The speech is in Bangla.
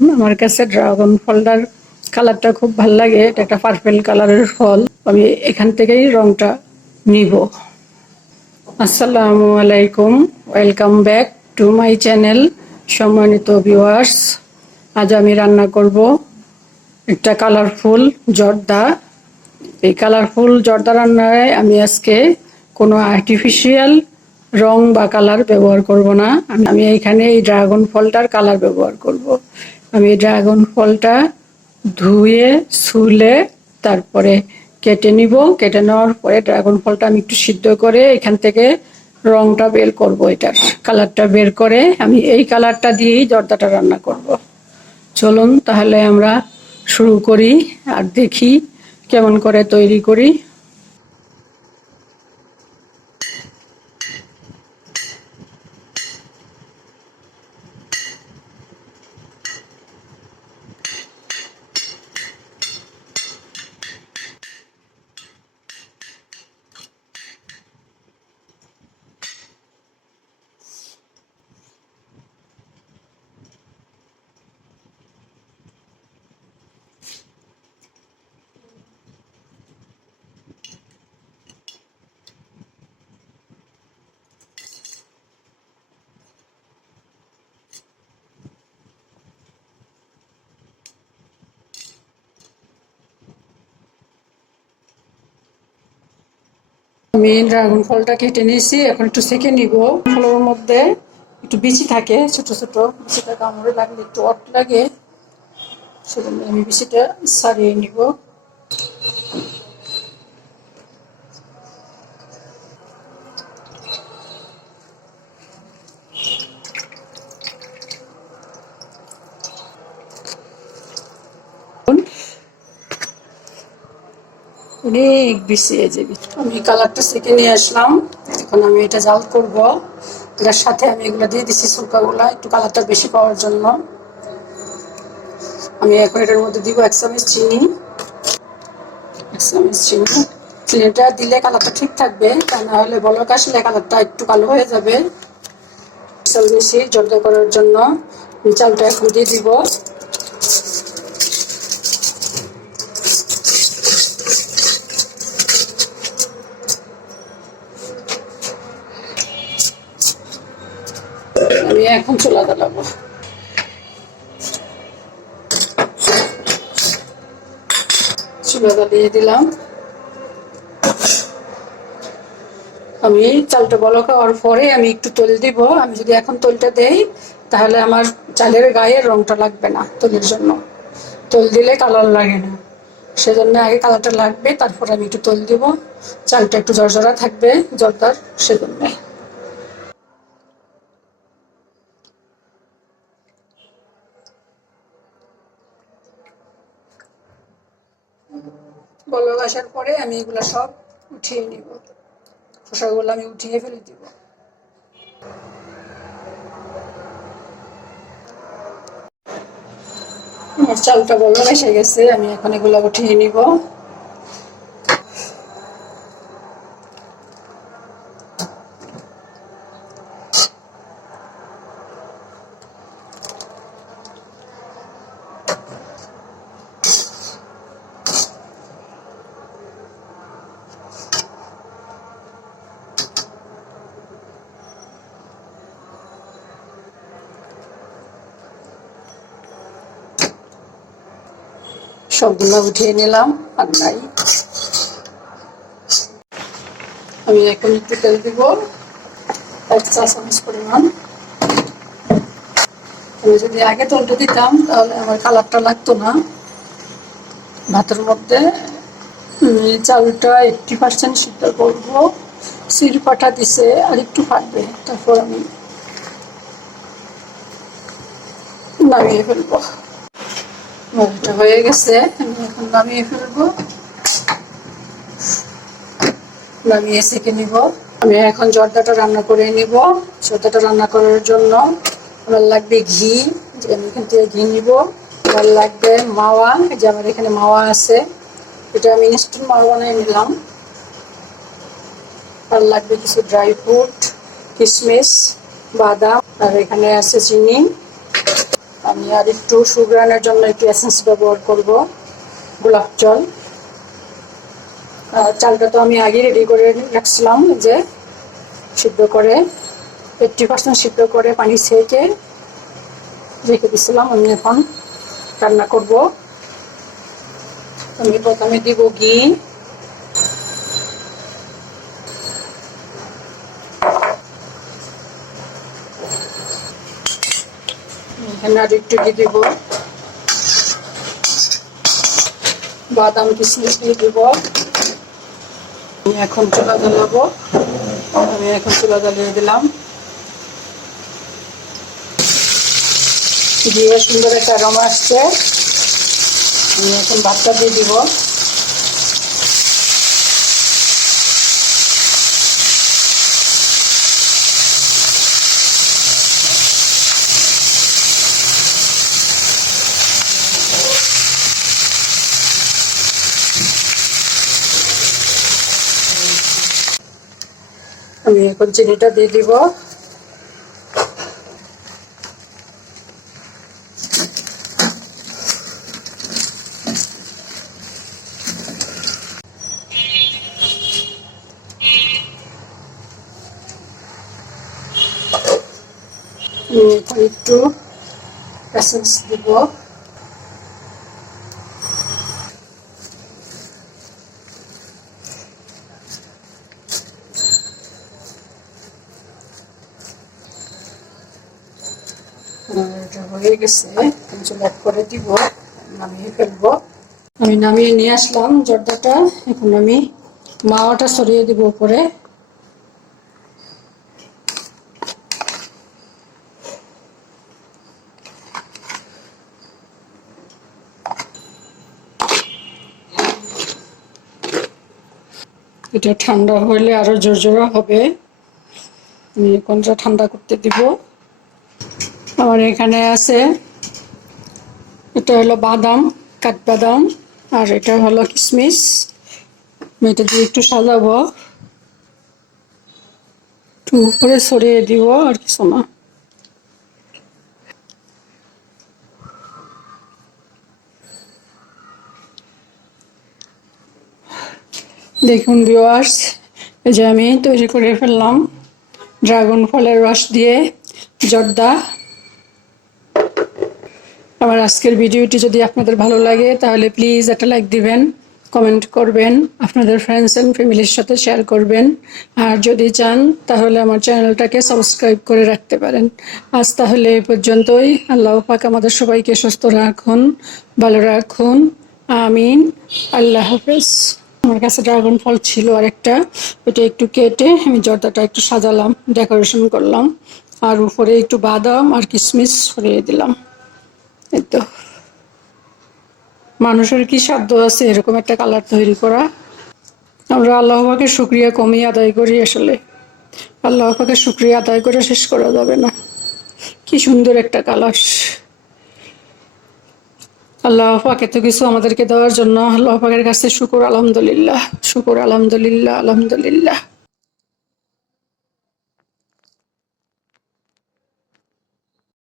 আমার কাছে ড্রাগন ফলটার কালারটা খুব ভালো লাগে। এটা একটা পার্পেল কালারের ফল। আমি এখান থেকেই রংটা নিব। আসসালামু আলাইকুম। Welcome back to my channel সম্মানিত ভিউয়ার্স আজ আমি রান্না করব একটা কালারফুল জর্দা। এই কালারফুল জর্দা রান্নায় আমি আজকে কোনো আর্টিফিশিয়াল রং বা কালার ব্যবহার করব না। আমি আমি এখানে এই ড্রাগন ফলটার কালার ব্যবহার করব। আমি ড্রাগন ফলটা ধুয়ে ছুলে তারপরে কেটে নিব। কেটে নেওয়ার পরে ড্রাগন ফলটা আমি একটু সিদ্ধ করে এখান থেকে রংটা বের করব এটার, কালারটা বের করে আমি এই কালারটা দিয়েই জর্দাটা রান্না করব। চলুন তাহলে আমরা শুরু করি আর দেখি কেমন করে তৈরি করি। আমি ড্রাগন ফলটা কেটে নিয়েছি, এখন একটু সেকে নিব। ফলের মধ্যে একটু বিচি থাকে, ছোট ছোট বিচিটা কামড়ে লাগলে একটু অট লাগে, সেজন্য আমি বিচিটা সারিয়ে নিব। অনেক বেশি এই যে আমি কালারটা সেকে নিয়ে আসলাম। এখন আমি এটা জাল করব। এটার সাথে আমি এগুলো দিয়ে দিচ্ছি সুলকাগুলা একটু কালারটা বেশি পাওয়ার জন্য। আমি এখন এটার মধ্যে দিব এক চামচ চিনি। এক চামচ চিনি। চিনিটা দিলে কালারটা ঠিক থাকবে। তা না হলে বলক আসলে কালারটা একটু কালো হয়ে যাবে। চাল মিশিয়ে জর্দা করার জন্য চালটা এখন দিয়ে দিব। আমি এখন চুলা জ্বালাবো চুলা জ্বালিয়ে দিলাম। আমি চালটা বলো খাওয়ার পরে আমি একটু তৈল দিব। আমি যদি এখন তৈলটা দেই, তাহলে আমার চালের গায়ে রংটা লাগবে না তৈলের জন্য। তৈল দিলে কালার লাগে না। সেজন্য আগে কালারটা লাগবে, তারপর আমি একটু তৈল দিব। চালটা একটু জর্জরা থাকবে, জর্দার সেজন্য। বলক আসার পরে আমি এগুলো সব উঠিয়ে নিব। খোসাগুলো আমি উঠিয়ে ফেলে দিব। আমার চালটা বলক এসে গেছে, আমি এখন এগুলো উঠিয়ে নিব। সবগুলো উঠিয়ে নিলাম আর নাই আমি এখন একটু তেল দিব। এক চা চামচ পরিমাণ। আমি যদি আগে তলটা দিতাম, তাহলে আমার কালারটা লাগতো না। ভাতের মধ্যে চালটা এইটটি পার্সেন্ট সিদ্ধ করব। সির পাঠা দিছে আর একটু ফাটবে। তারপর আমি নামিয়ে ফেলব। এটা হয়ে গেছে, আমি এখন নামিয়ে ফেলব। নামিয়ে সেকে নিব। আমি এখন জর্দাটা রান্না করে নিব। জর্দাটা রান্না করার জন্য আমার লাগবে ঘি আমি এখান থেকে ঘি নিব। আমার লাগবে মাওয়া যে আমার এখানে মাওয়া আছে। এটা আমি ইনস্ট্যান্ট মাওয়া বানিয়ে নিলাম। আর লাগবে কিছু ড্রাই ফ্রুট, কিশমিশ, বাদাম, আর এখানে আছে চিনি। আর একটু সুগ্রানের জন্য একটু এসেন্স ব্যবহার করব, গোলাপ জল। আর চালটা তো আমি আগে রেডি করে রাখছিলাম যে সিদ্ধ করে এইটটি পার্সেন্ট সিদ্ধ করে পানি ছেঁকে রেখে দিছিলাম। আমি এখন রান্না করব। আমি প্রথমে দিব ঘি এখানে আর একটু দিয়ে দিব? বাদাম কিশমিশ দিয়ে দিব। আমি এখন চুলা জ্বালাবো। আমি এখন চুলা জ্বালিয়ে দিলাম। দিয়ে সুন্দর একটা আরমা আসছে। আমি এখন ভাতটা দিয়ে দিব। আমি এখন চিনিটা দিয়ে দিব। এখন একটু দিব এটা হয়ে গেছে চুল এক করে দিব, নামিয়ে ফেলব। আমি নামিয়ে নিয়ে আসলাম জর্দাটা, এখন আমি মাওয়াটা সরিয়ে দিব উপরে। এটা ঠান্ডা হলে আরও জোরজোড়া হবে। আমি কোনটা ঠান্ডা করতে দিব। আমার এখানে আছে, এটা হলো বাদাম, কাঠবাদাম, আর এটা হলো কিশমিশ আমি এটা দিয়ে একটু সাজাবো। একটু উপরে সরিয়ে দিব আর কিছু না। দেখুন ভিউয়ার্স এই যে আমি তৈরি করে ফেললাম। ড্রাগন ফলের রস দিয়ে জর্দা। আমার আজকের ভিডিওটি যদি আপনাদের ভালো লাগে, তাহলে প্লিজ একটা লাইক দিবেন কমেন্ট করবেন, আপনাদের ফ্রেন্ডস অ্যান্ড ফ্যামিলির সাথে শেয়ার করবেন। আর যদি চান, তাহলে আমার চ্যানেলটাকে সাবস্ক্রাইব করে রাখতে পারেন। আজ তাহলে এই পর্যন্তই। আল্লাহ পাক আমাদের সবাইকে সুস্থ রাখুন, ভালো রাখুন। আমিন। আল্লাহ হাফেজ। আমার কাছে ড্রাগন ফল ছিল আর একটা ওটা একটু কেটে আমি জর্দাটা একটু সাজালাম ডেকোরেশন করলাম। আর উপরে একটু বাদাম আর কিশমিশ ছড়িয়ে দিলাম। এই তো মানুষের কি সাধ্য আছে এরকম একটা কালার তৈরি করা? আমরা আল্লাহ পাকের শুক্রিয়া কমিয়ে আদায় করি আসলে। আল্লাহ পাকের শুক্রিয়া আদায় করে শেষ করা যাবে না। কি সুন্দর একটা কালার। আল্লাহ পাক এত কিছু আমাদেরকে দেওয়ার জন্য আল্লাহ পাকের কাছে শুকুর, আলহামদুলিল্লাহ শুকুর, আলহামদুলিল্লাহ আলহামদুলিল্লাহ।